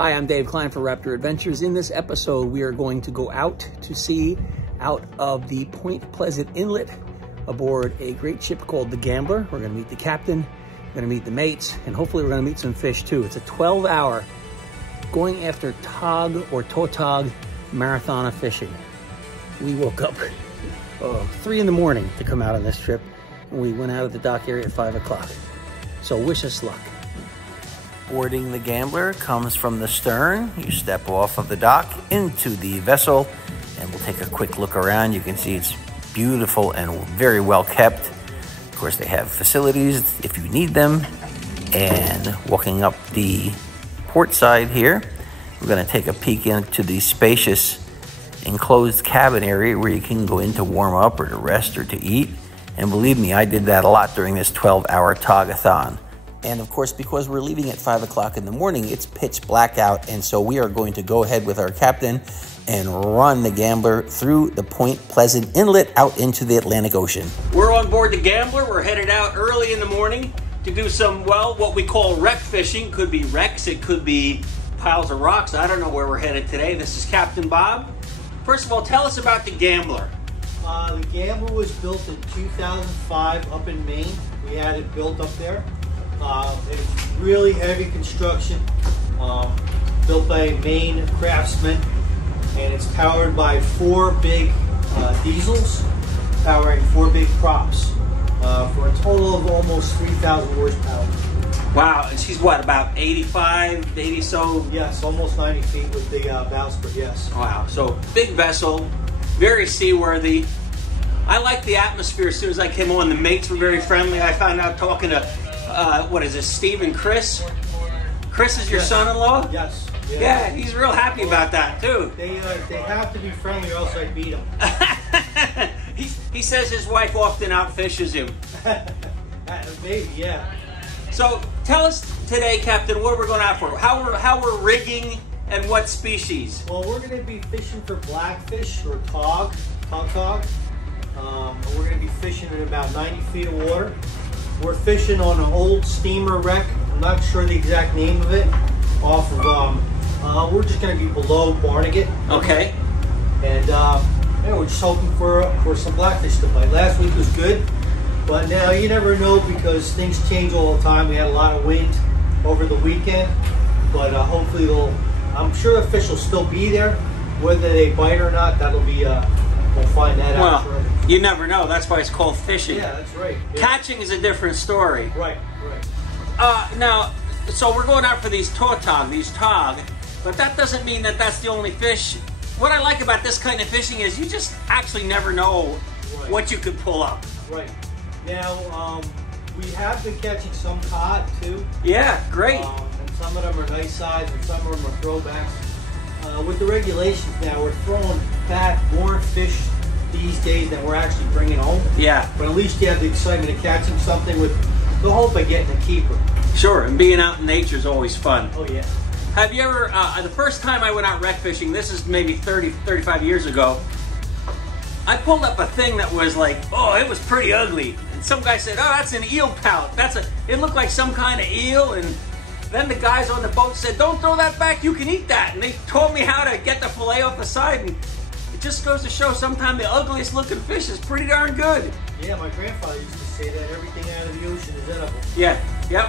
Hi, I'm Dave Klein for RAPTR Adventures. In this episode, we are going to go out to sea out of the Point Pleasant Inlet aboard a great ship called the Gambler. We're going to meet the captain, we're going to meet the mates, and hopefully we're going to meet some fish too. It's a 12-hour going after tog or tautog marathon of fishing. We woke up 3 in the morning to come out on this trip, and we went out of the dock area at 5 o'clock. So wish us luck. Boarding the Gambler comes from the stern. You step off of the dock into the vessel, and we'll take a quick look around. You can see it's beautiful and very well kept. Of course, they have facilities if you need them. And walking up the port side here, we're going to take a peek into the spacious enclosed cabin area where you can go in to warm up or to rest or to eat. And believe me, I did that a lot during this 12-hour Taugathon. And of course, because we're leaving at 5 o'clock in the morning, it's pitch black out. And so we are going to go ahead with our captain and run the Gambler through the Point Pleasant Inlet out into the Atlantic Ocean. We're on board the Gambler. We're headed out early in the morning to do some, well, what we call wreck fishing. Could be wrecks, it could be piles of rocks. I don't know where we're headed today. This is Captain Bob. First of all, tell us about the Gambler. The Gambler was built in 2005 up in Maine. We had it built up there. It's really heavy construction, built by Maine craftsmen, and it's powered by 4 big diesels, powering 4 big props, for a total of almost 3,000 horsepower. Wow, and she's what, about 85, 80 so? Yes, almost 90 feet with the bowsprit, yes. Wow, so big vessel, very seaworthy. I liked the atmosphere as soon as I came on. The mates were very friendly. I found out talking to what is this, Steve and Chris? Chris is your son-in-law? Yes. Yeah, he's real happy about that too. They have to be friendly or else I beat them. he says his wife often outfishes him. Maybe, yeah. So tell us today, Captain, what we're going out for. How we're rigging and what species? Well, we're going to be fishing for blackfish or tautog. We're going to be fishing in about 90 feet of water. We're fishing on an old steamer wreck. I'm not sure the exact name of it. Off of, we're just going to be below Barnegat. Okay. And yeah, we're just hoping for some blackfish to bite. Last week was good, but now you never know because things change all the time. We had a lot of wind over the weekend, but hopefully I'm sure the fish will still be there. Whether they bite or not, that'll be we'll find that out. Well, you never know. That's why it's called fishing. Yeah, that's right. Yeah. Catching is a different story. Right. Now, so we're going out for these tog, but that doesn't mean that that's the only fish. What I like about this kind of fishing is you just actually never know what you could pull up. Right. Now, we have been catching some cod too. Yeah, great. And some of them are nice size and some of them are throwbacks. With the regulations now, we're throwing back more fish these days than we're actually bringing home. Yeah. But at least you have the excitement of catching something with the hope of getting a keeper. Sure, and being out in nature is always fun. Oh, yeah. Have you ever, the first time I went out wreck fishing, this is maybe 30, 35 years ago, I pulled up a thing that was like, oh, it was pretty ugly. And some guy said, oh, that's an eel pout. It looked like some kind of eel, and then the guys on the boat said, don't throw that back, you can eat that. And they told me how to get the fillet off the side, and it just goes to show sometimes the ugliest looking fish is pretty darn good. Yeah, my grandfather used to say that everything out of the ocean is edible. Yeah, yep.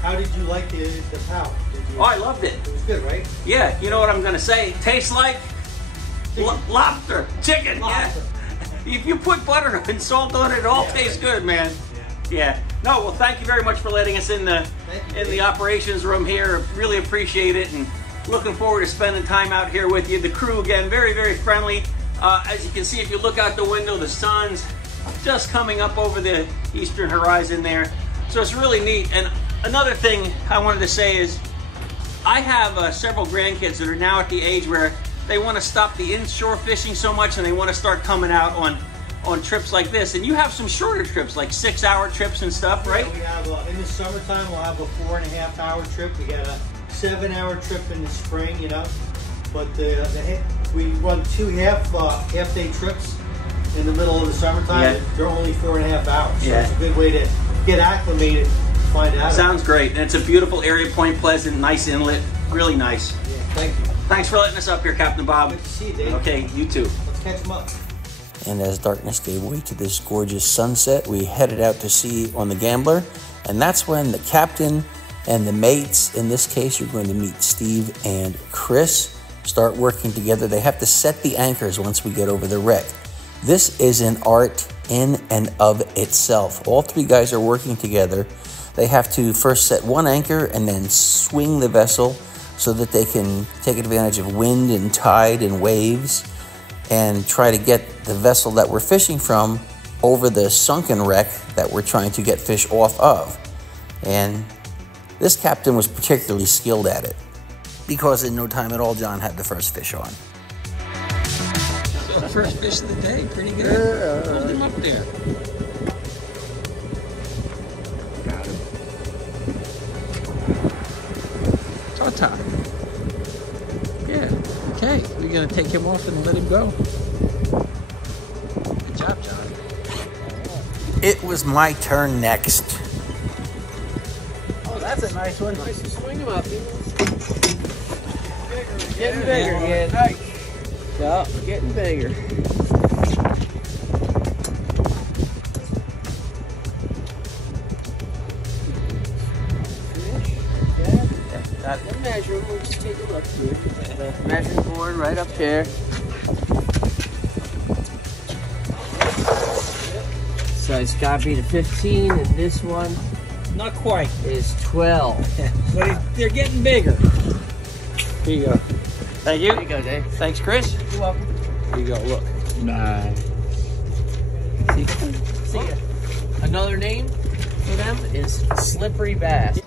How did you like the pout? Oh, I loved it. It was good, right? Yeah, you know what I'm going to say? Tastes like lobster, chicken. Lobster. Yeah. If you put butter and salt on it, it all tastes good, man. Yeah. No, well, thank you very much for letting us in the operations room here. Really appreciate it, and looking forward to spending time out here with you. The crew, again, very, very friendly. As you can see, if you look out the window, the sun's just coming up over the eastern horizon there. So it's really neat. And another thing I wanted to say is I have several grandkids that are now at the age where they want to stop the inshore fishing so much and they want to start coming out on trips like this. And you have some shorter trips, like 6-hour trips and stuff, right? Yeah, we have, in the summertime, we'll have a 4.5-hour trip. We got a 7-hour trip in the spring, you know. But we run 2 half-day trips in the middle of the summertime. Yeah. They're only 4.5 hours. So it's a good way to get acclimated, find out. Sounds great. And it's a beautiful area, Point Pleasant, nice inlet. Really nice. Yeah, thank you. Thanks for letting us up here, Captain Bob. Good to see you, Dave. Okay, you too. Let's catch them up. And as darkness gave way to this gorgeous sunset, we headed out to sea on the Gambler. And that's when the captain and the mates, in this case, you're going to meet Steve and Chris, start working together. They have to set the anchors once we get over the wreck. This is an art in and of itself. All three guys are working together. They have to first set one anchor and then swing the vessel so that they can take advantage of wind and tide and waves and try to get the vessel that we're fishing from over the sunken wreck that we're trying to get fish off of. And this captain was particularly skilled at it because in no time at all, John had the first fish on. So the first fish of the day, pretty good. Hold him up there. Got him. Ta-ta. Yeah, okay. We're gonna take him off and let him go. Good job, John. It was my turn next. Oh, that's a nice one. Nice to swing him up. Getting bigger, yeah, nice. Yeah, getting bigger. The measuring, we'll just take a look here. The measuring board right up there. So it's got to be the 15, and this one Not quite. is 12. But they're getting bigger. Here you go. Thank you. There you go, Dave. Thanks, Chris. You're welcome. Here you go, look. Nice. See, another name for them is slippery bass.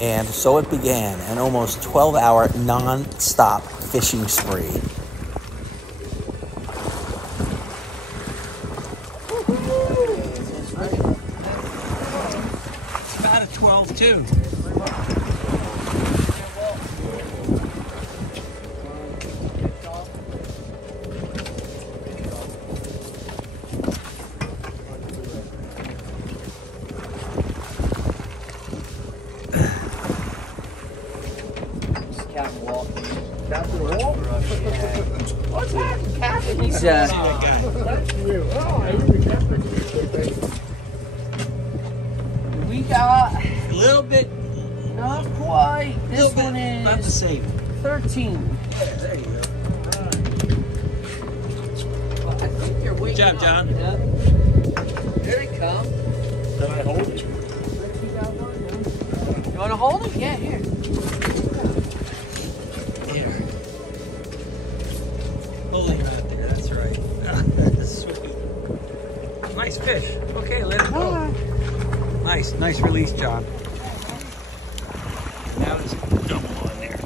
And so it began, an almost 12-hour non-stop fishing spree. It's about a 12 too. What's happening, Captain? He's we got A little bit, not quite. This one is about the same. 13. Yeah, there you go. Well, I think you're waiting. Good job, John. Yeah. Here they come. Can I hold it? You want to hold it? Yeah, here. Here. Hold him out there, that's right. Sweet. Nice fish. Okay, let it go. Nice release, John. Now there's a double on there.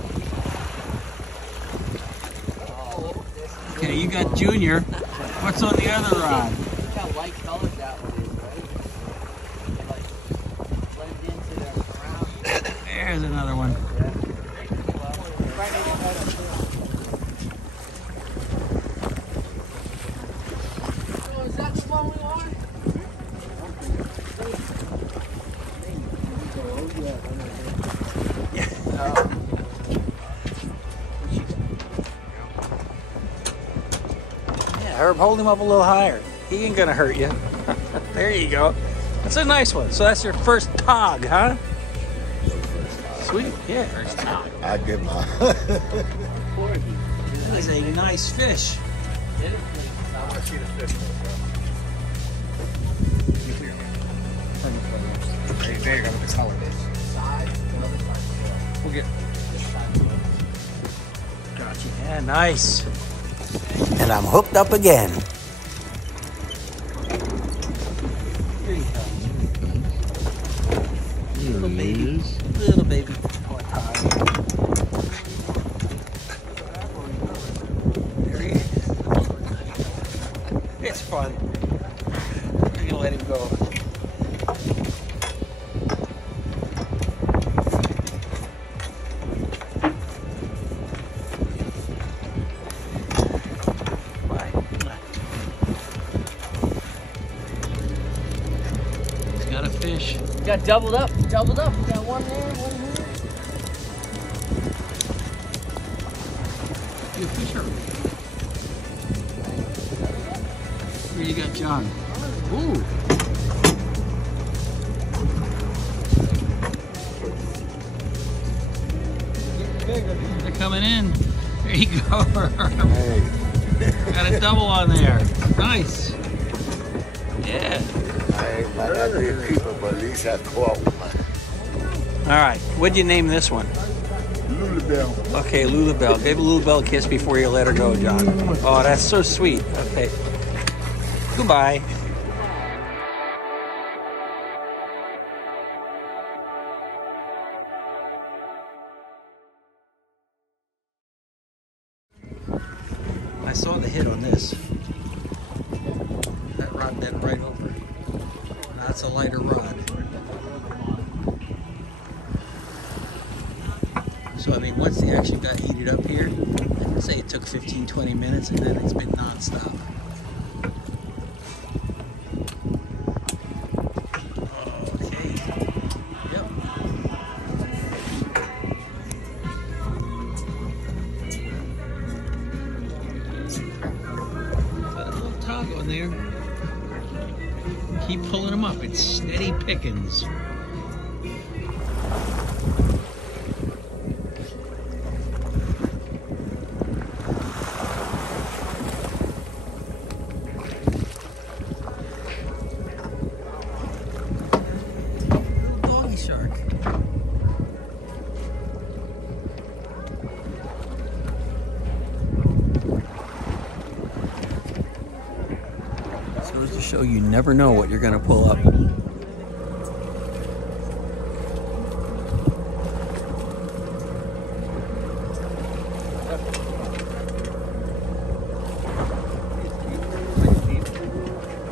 Okay, you got Junior. What's on the other rod? Look how light colored that one is, right? They like blend into the ground. There's another one. Oh, is that the one we want? Yeah, Herb, hold him up a little higher. He ain't gonna hurt you. There you go. That's a nice one. So that's your first tog, huh? Sweet, yeah. First tog. I get mine. That's a nice fish. There you go, it's holidays. We'll get. Gotcha. Yeah, nice. And I'm hooked up again. Here he comes. Little baby portage. There he is. It's fun. We're gonna let him go. Got a fish. Got doubled up. We got one there, one good fishery. Here you got John. Ooh. They're coming in. There you go. Hey. Got a double on there. Nice. Yeah. I ain't might not be a keeper, but at least I caught one. All right. What'd you name this one? Lulabelle. Okay, Lulabelle. Give Lulabelle a kiss before you let her go, John. Oh, that's so sweet. Okay. Goodbye. I saw the hit on this. That rod bent right over. That's a lighter rod. So I mean, once they actually got heated up here, I'd say it took 15-20 minutes, and then it's been non-stop. Okay. Yep. Got a little tug on there. Keep pulling them up. It's steady pickings. Doggy shark. This goes to show you never know what you're going to pull up.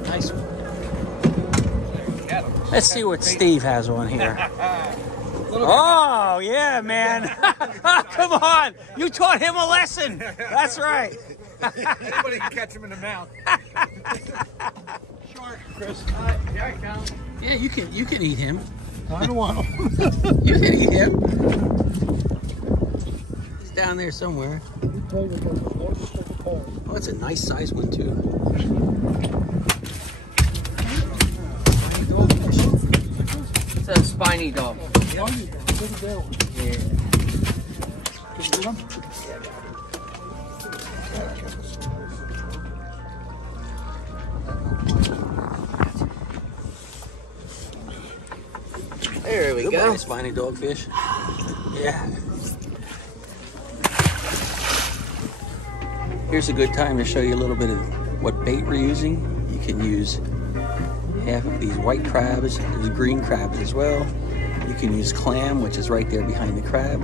Nice one. Let's see what Steve has on here. Oh, yeah, man. Come on. You taught him a lesson. That's right. Anybody can catch him in the mouth. Shark, Chris. Yeah, I can. Yeah, you can eat him. I don't want him. You can eat him. He's down there somewhere. Oh, it's a nice size one too. It's a spiny dog. Yeah. There we go. Spiny dogfish. Yeah. Here's a good time to show you a little bit of what bait we're using. You can use half of these white crabs. There's green crabs as well. You can use clam, which is right there behind the crab,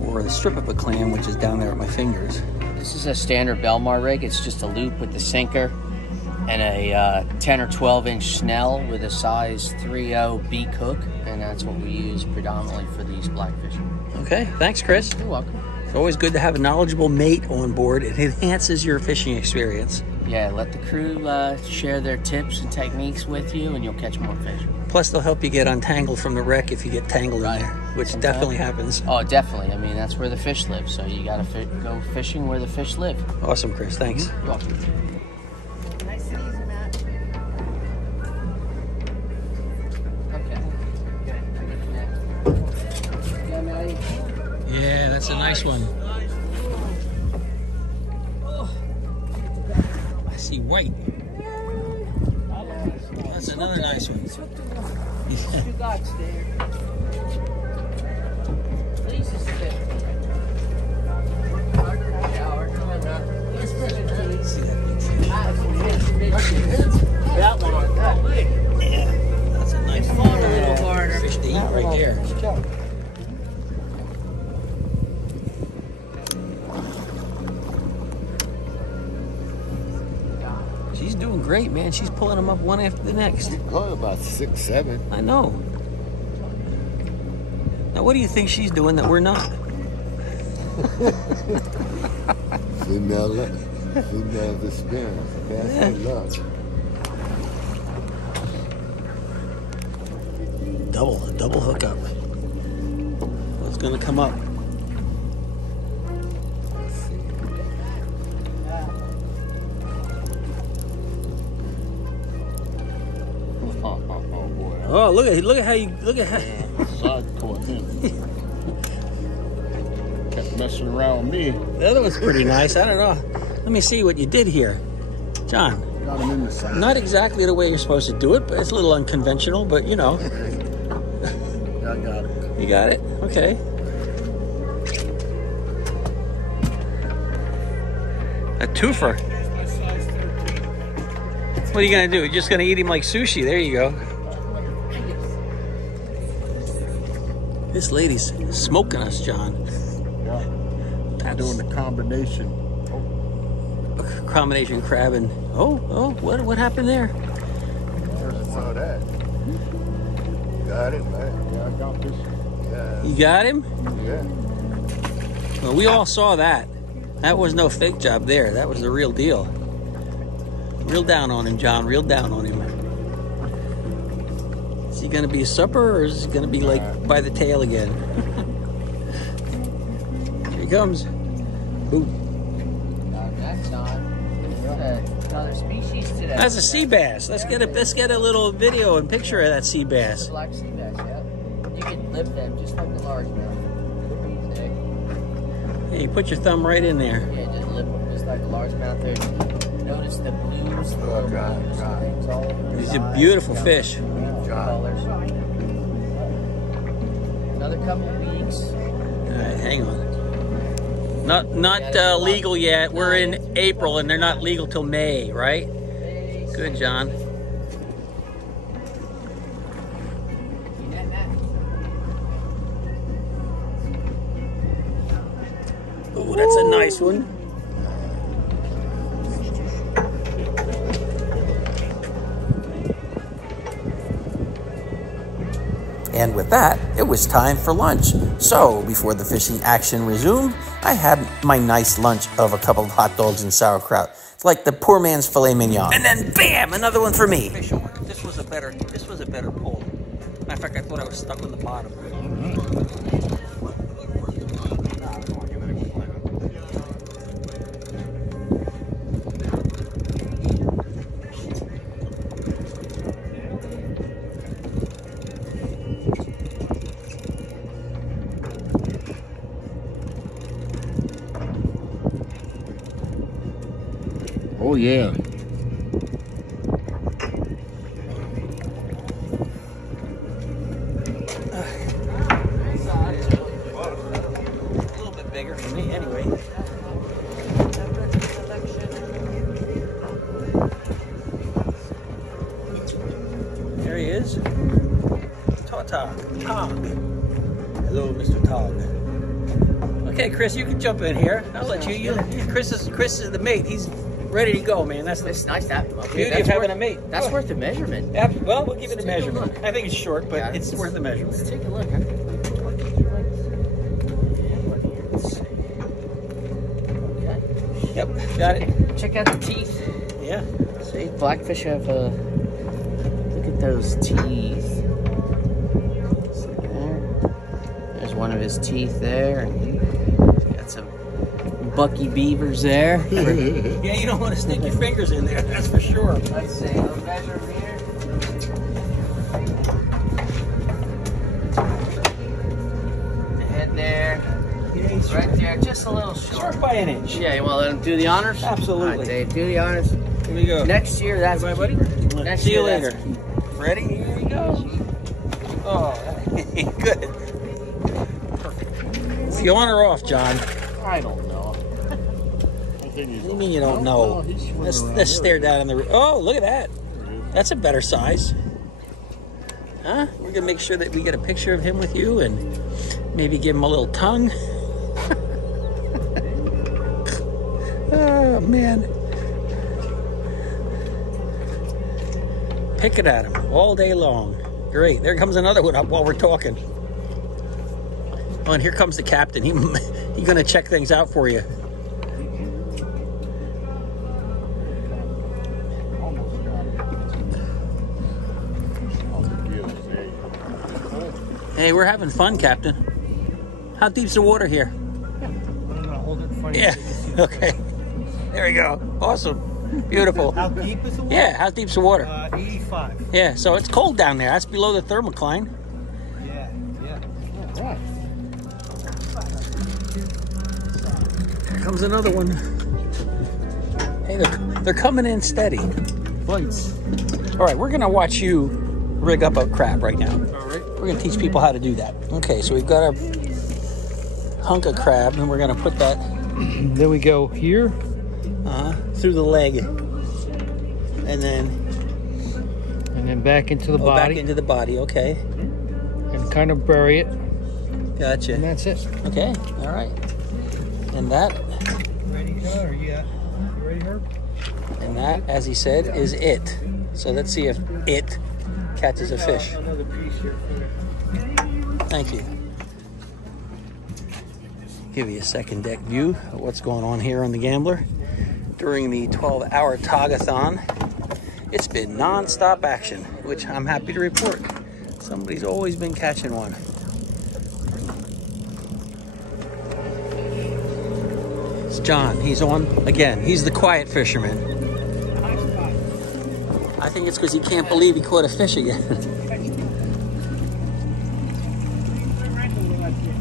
or a strip of a clam, which is down there at my fingers. This is a standard Belmar rig. It's just a loop with the sinker and a 10 or 12 inch snell with a size 3.0 beak hook, and that's what we use predominantly for these blackfish. Okay, thanks, Chris. You're welcome. It's always good to have a knowledgeable mate on board. It enhances your fishing experience. Yeah, let the crew share their tips and techniques with you, and you'll catch more fish. Plus, they'll help you get untangled from the wreck if you get tangled in there, which definitely happens. Oh, definitely. I mean, that's where the fish live, so you got to go fishing where the fish live. Awesome, Chris. Thanks. You're welcome. Nice and easy, Matt. Okay. Good. I get the net. Yeah, Matty. Yeah, that's a nice one. I see white. That's another nice one. You got there. Please just fit. Shower. See that big fish? That one on that. Yeah, that's a nice Come on a little harder. fish to eat right there. She's doing great, man. She's pulling them up one after the next. You caught about 6, 7. I know. Now, what do you think she's doing that we're not? Female experience. That's Yeah. good luck. Double hookup. What's gonna come up? boy. Oh, look at how you Side caught him. Kept messing around with me. The other one's pretty nice. I don't know. Let me see what you did here, John. Got him in the side. Not exactly the way you're supposed to do it, but it's a little unconventional. But you know, Yeah, I got it. you got it. Okay. A twofer. What are you gonna do? You're just gonna eat him like sushi. There you go. This lady's smoking us, John. Yeah. I'm doing the combination. Combination crab and what happened there? Never saw that. Got it, man. Yeah, I got this. Yeah. You got him? Yeah. Well, we all saw that. That was no fake job there. That was the real deal. Reel down on him, John. Reel down on him. Is he gonna be a supper, or is he gonna be like by the tail again? Here he comes. Ooh. That's another species today. That's a sea bass. Let's get a little video and picture of that sea bass. Black sea bass, yeah. You can lip them just like the largemouth. Hey, you put your thumb right in there. Yeah, just lip them just like the largemouth. There. Notice the blues, the little blues and things all over. These are beautiful fish. Colors. Another couple weeks. All right, hang on. Not legal yet. We're in April, and they're not legal till May, right? Good, John. Oh, that's a nice one. And with that, it was time for lunch. So, before the fishing action resumed, I had my nice lunch of a couple of hot dogs and sauerkraut. It's like the poor man's filet mignon. And then, bam, another one for me. This was a better pull. Matter of fact, I thought I was stuck on the bottom. Oh, yeah. A little bit bigger for me, anyway. There he is. Tog. Hello, Mr. Tog. Okay, Chris, you can jump in here. I'll let you. Chris is the mate. He's ready to go, man. That's It's nice to have them up beauty here. of having a mate. That's worth the measurement. Well, we'll give it a Let's take a measurement. look. I think it's short, but Yeah, it's worth the measurement. Let's take a look. Huh? Yep, got it. Check out the teeth. Yeah. See, blackfish have look at those teeth. See there? There's one of his teeth there, and he's got some bucky beavers there. Yeah, you don't want to stick your fingers in there, that's for sure. Let's see, we'll measure him here. The head there, Yeah, he's right there, just a little short. short by an inch. Yeah, you want to let him do the honors? Absolutely. All right, Dave, do the honors. Here we go. Next year, that's Bye, buddy. Next See you year, later. that's Ready? Here he goes. Oh, good. Perfect. Is he on or off, John? I don't know. What do you mean you don't know? Let's stare down in the... Oh, look at that. That's a better size. Huh? We're going to make sure that we get a picture of him with you and maybe give him a little tongue. Oh, man. Picking at him all day long. Great. There comes another one up while we're talking. Oh, and here comes the captain. He's going to check things out for you. Hey, we're having fun, Captain. How deep's the water here? Yeah, okay. There we go. Awesome. Beautiful. How deep is the water? Yeah, how deep's the water? 85. Yeah, so it's cold down there. That's below the thermocline. Yeah, yeah. All right. Here comes another one. Hey, they're coming in steady. Thanks. All right, we're gonna watch you rig up a crab right now. All right. We're gonna teach people how to do that. Okay, so we've got our hunk of crab, and we're gonna put that. Then we go here. Through the leg, and then back into the back body. into the body. Okay, And kind of bury it. gotcha. And that's it. Okay, all right. And that, Ready, John? Are you ready, Herb? and that, as he said, is it. So let's see if it catches a fish. Another piece here for you. Thank you. Give you a second deck view of what's going on here on the Gambler. During the 12-hour Taugathon, it's been non-stop action, which I'm happy to report. Somebody's always been catching one. It's John. He's on again. He's the quiet fisherman. I think it's because he can't believe he caught a fish again.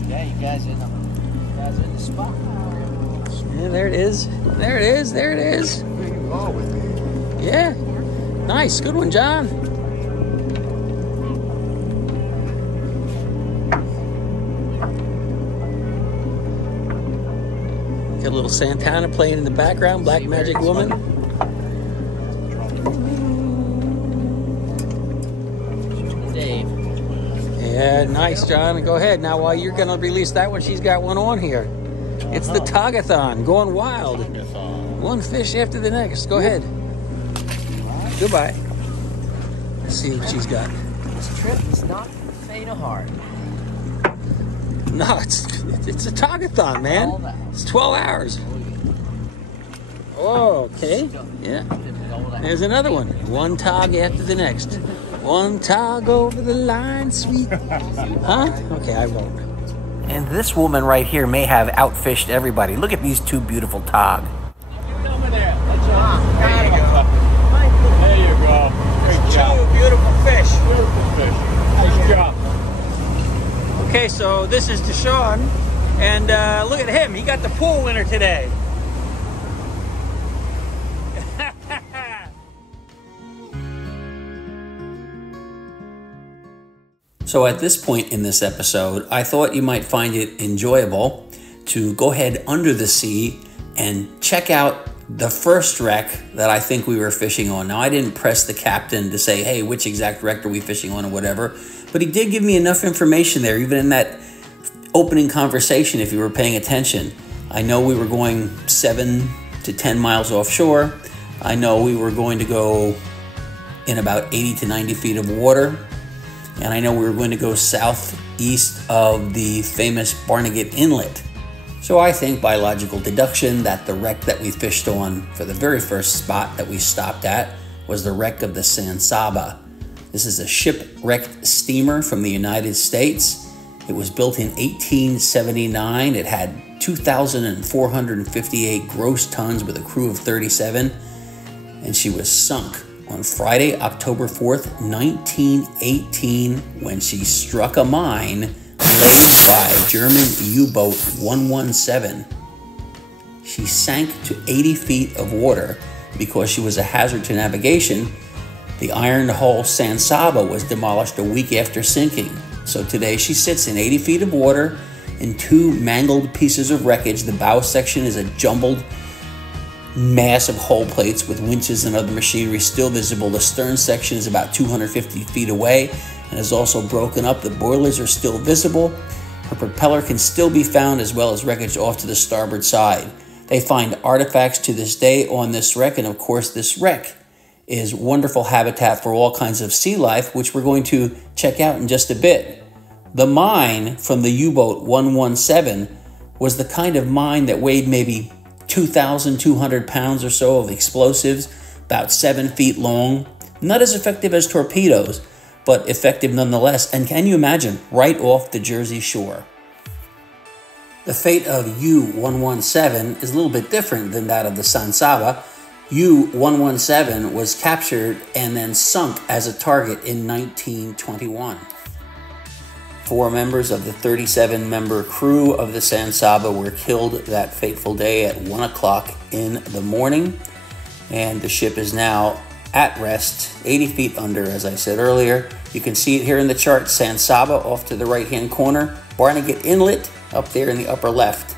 Yeah, you guys are in the spot. Yeah, there it is. There it is. There it is. Oh, with me. Yeah. Nice. Good one, John. Got a little Santana playing in the background. Black Magic Woman. Dave. Yeah, nice, John. Go ahead. Now, while you're going to release that one, she's got one on here. It's the Taugathon, going wild. One fish after the next. Go ahead. Goodbye. Let's see what she's got. This trip is not for the faint of heart. No, it's a Taugathon, man. It's 12 hours. Oh, okay. Yeah. There's another one. One tog after the next. One tog over the line, sweet. Huh? Okay, I won't. And this woman right here may have outfished everybody. Look at these two beautiful tog. There you go. Good job. Two beautiful fish. Beautiful fish. Nice job. Okay, so this is Deshaun, and look at him. He got the pool winner today. So at this point in this episode, I thought you might find it enjoyable to go ahead under the sea and check out the first wreck that I think we were fishing on. Now, I didn't press the captain to say, hey, which exact wreck are we fishing on or whatever, but he did give me enough information there, even in that opening conversation, if you were paying attention. I know we were going 7 to 10 miles offshore. I know we were going to go in about 80 to 90 feet of water. And I know we were going to go southeast of the famous Barnegat Inlet. So I think by logical deduction that the wreck that we fished on for the very first spot that we stopped at was the wreck of the San Saba. This is a shipwrecked steamer from the United States. It was built in 1879. It had 2,458 gross tons with a crew of 37. And she was sunk on Friday, October 4th, 1918, when she struck a mine laid by German U-boat 117. She sank to 80 feet of water because she was a hazard to navigation. The iron hull San Saba was demolished a week after sinking. So today she sits in 80 feet of water in two mangled pieces of wreckage. The bow section is a jumbled mass of hull plates with winches and other machinery still visible. The stern section is about 250 feet away and is also broken up. The boilers are still visible. Her propeller can still be found, as well as wreckage off to the starboard side. They find artifacts to this day on this wreck, and of course this wreck is wonderful habitat for all kinds of sea life, which we're going to check out in just a bit. The mine from the U-boat 117 was the kind of mine that weighed maybe 2,200 pounds or so of explosives, about 7 feet long. Not as effective as torpedoes, but effective nonetheless. And can you imagine, right off the Jersey shore? The fate of U-117 is a little bit different than that of the San Saba. U-117 was captured and then sunk as a target in 1921. 4 members of the 37-member crew of the San Saba were killed that fateful day at 1 o'clock in the morning, and the ship is now at rest, 80 feet under, as I said earlier. You can see it here in the chart, San Saba off to the right-hand corner, Barnegat Inlet up there in the upper left.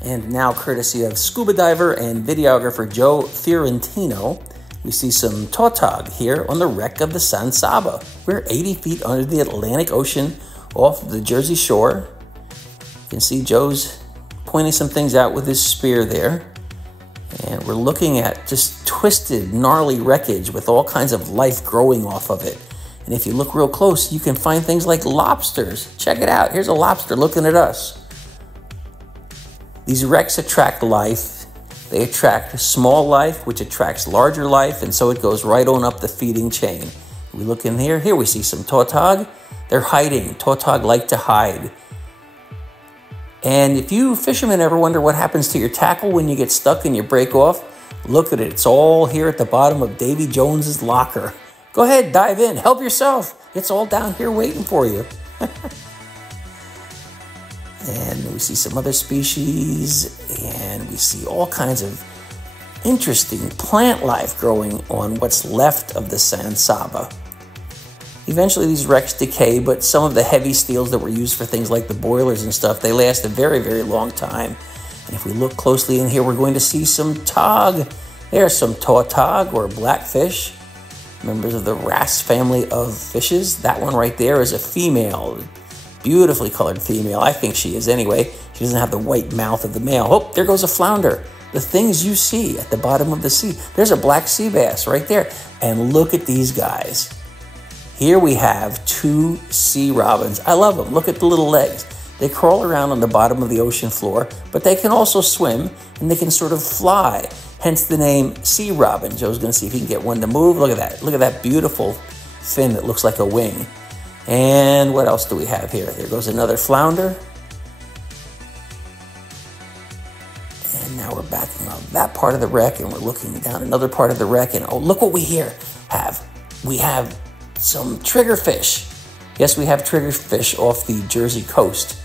And now, courtesy of scuba diver and videographer Joe Fiorentino, we see some tautog here on the wreck of the San Saba. We're 80 feet under the Atlantic Ocean off the Jersey shore. You can see Joe's pointing some things out with his spear there. And we're looking at just twisted, gnarly wreckage with all kinds of life growing off of it. And if you look real close, you can find things like lobsters. Check it out. Here's a lobster looking at us. These wrecks attract life. They attract small life, which attracts larger life, and so it goes right on up the feeding chain. We look in here. Here we see some tautog. They're hiding. Tautog like to hide. And if you fishermen ever wonder what happens to your tackle when you get stuck and you break off, look at it. It's all here at the bottom of Davy Jones's locker. Go ahead, dive in. Help yourself. It's all down here waiting for you. And we see some other species, and we see all kinds of interesting plant life growing on what's left of the San Saba. Eventually these wrecks decay, but some of the heavy steels that were used for things like the boilers and stuff, they last a very, very long time. And if we look closely in here, we're going to see some tog. There's some tautog, or blackfish, members of the wrasse family of fishes. That one right there is a female, beautifully colored female. I think she is anyway. She doesn't have the white mouth of the male. Oh, there goes a flounder. The things you see at the bottom of the sea. There's a black sea bass right there. And look at these guys. Here we have 2 sea robins. I love them. Look at the little legs. They crawl around on the bottom of the ocean floor, but they can also swim, and they can sort of fly, hence the name sea robin. Joe's going to see if he can get one to move. Look at that. Look at that beautiful fin that looks like a wing. And what else do we have here? There goes another flounder. And now we're backing up that part of the wreck, and we're looking down another part of the wreck, and oh, look what we have. We have some triggerfish. Yes, we have triggerfish off the Jersey coast.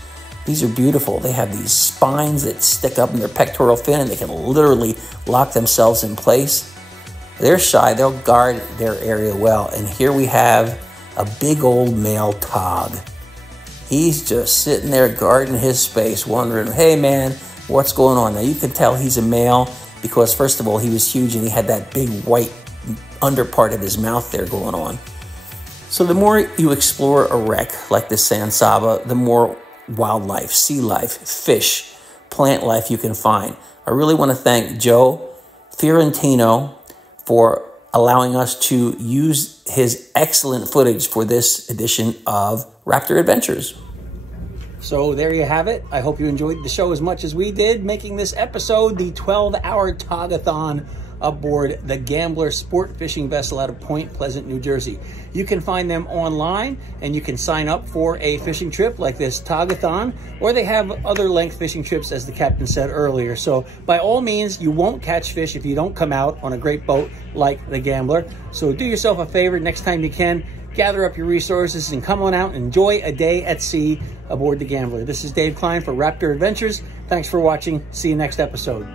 These are beautiful. They have these spines that stick up in their pectoral fin, and they can literally lock themselves in place. They're shy. They'll guard their area well. And here we have a big old male tog. He's just sitting there guarding his space, wondering, hey man, what's going on? Now you can tell he's a male because first of all, he was huge and he had that big white under part of his mouth there going on. So the more you explore a wreck like the San Saba, the more wildlife, sea life, fish, plant life you can find. I really want to thank Joe Fiorentino for allowing us to use his excellent footage for this edition of Raptor Adventures. So there you have it. I hope you enjoyed the show as much as we did, making this episode the 12-hour Taugathon aboard the Gambler sport fishing vessel out of Point Pleasant, New Jersey. You can find them online, and you can sign up for a fishing trip like this Taugathon, or they have other length fishing trips, as the captain said earlier. So by all means, you won't catch fish if you don't come out on a great boat like the Gambler. So do yourself a favor next time you can, gather up your resources and come on out and enjoy a day at sea aboard the Gambler. This is Dave Klein for Raptor Adventures. Thanks for watching. See you next episode.